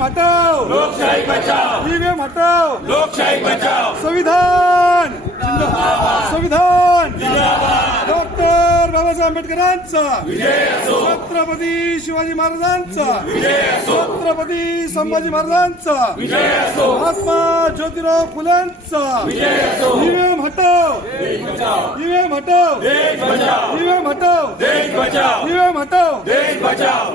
EVM हटाओ, लोकशाही बचाओ, EVM हटाओ, लोकशाही बचाओ, संविधान जिंदाबाद, संविधान जिंदाबाद, डॉक्टर बाबासाहेब आंबेडकरांचा विजय असो, छत्रपती शिवाजी महाराजांचा विजय असो, छत्रपती संभाजी महाराजांचा विजय असो, महात्मा ज्योतिराव फुलेंचा विजय असो, ईवीएम हटाओ, देश बचाओ, ईवीएम हटाओ, देश बचाओ, ईवीएम हटाओ, देश बचाओ, ईवीएम हटाओ, देश बचाओ,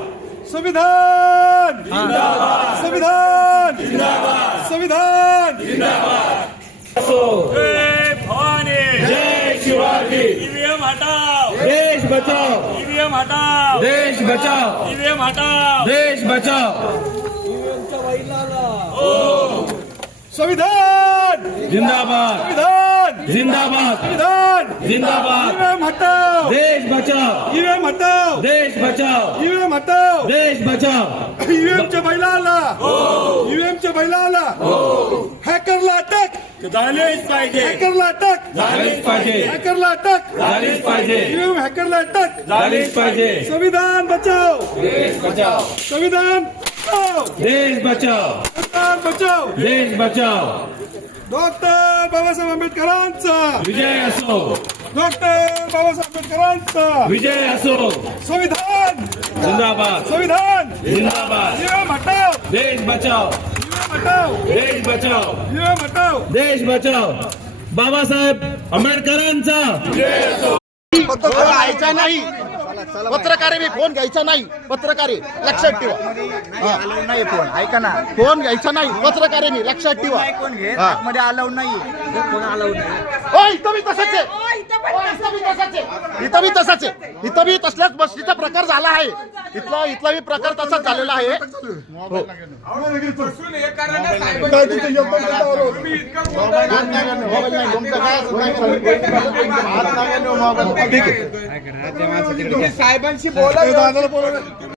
संविधान जिंदाबाद, संविधान जिंदाबाद, संविधान जिंदाबाद असो, जय भवानी, जय शिवाजी, ईवीएम हटाओ, देश बचाओ, ईवीएम हटाओ, देश बचाओ, ईवीएम हटाओ, देश बचाओ, संविधान जिंदाबाद, संविधान जिंदाबाद, संविधान जिंदाबाद, ईवीएम हटाओ, देश बचाओ, ईवीएम हटाओ, देश बचाओ, ईवीएम हटाओ, देश बचाओ, ईवीएमच्या बैलाला ईवीएमच्या बैलाला हॅकरला अटक, झालेच पाहिजे, हॅकरला अटक, झालेच पाहिजे, हॅकरला अटक, झालेच पाहिजे, ईवीएम हॅकरला अटक, झालेच पाहिजे, संविधान बचाओ, देश बचाओ, संविधान बचाओ, देश बचाओ, संविधान बचाओ, देश बचाओ, डॉक्टर बाबासाहेब आंबेडकरांचा विजय असो, डॉक्टर बाबासाहेब आंबेडकरांचा विजय असो, संविधान जिंदाबाद, संविधान जिंदाबाद, ईवीएम हटाओ, देश बचाओ, ईवीएम हटाओ, देश बचाओ, ईवीएम हटाओ, देश बचाओ, बाबासाहेब आंबेडकरांचा पत्रकार घ्यायचा नाही, पत्रकारे मी फोन घ्यायचा नाही, पत्रकारे लक्षात ठेवा, नाही फोन ऐका ना, फोन घ्यायचा नाही, पत्रकारेनी लक्षात ठेवा. कोण घेत हा. मध्ये अलाउड नाही, कोण अलाउड नाही. ओ इथं मी तसंच आहे, इथं मी तसंच आहे, इथं मी तसंच आहे, इथं मी तसल्याच बसतीचा प्रकार झाला आहे, इथला मी प्रकार तसाच झालेला आहे. हो. मोबाईल नाही, तुमचं काय? साहेबांशी बोला.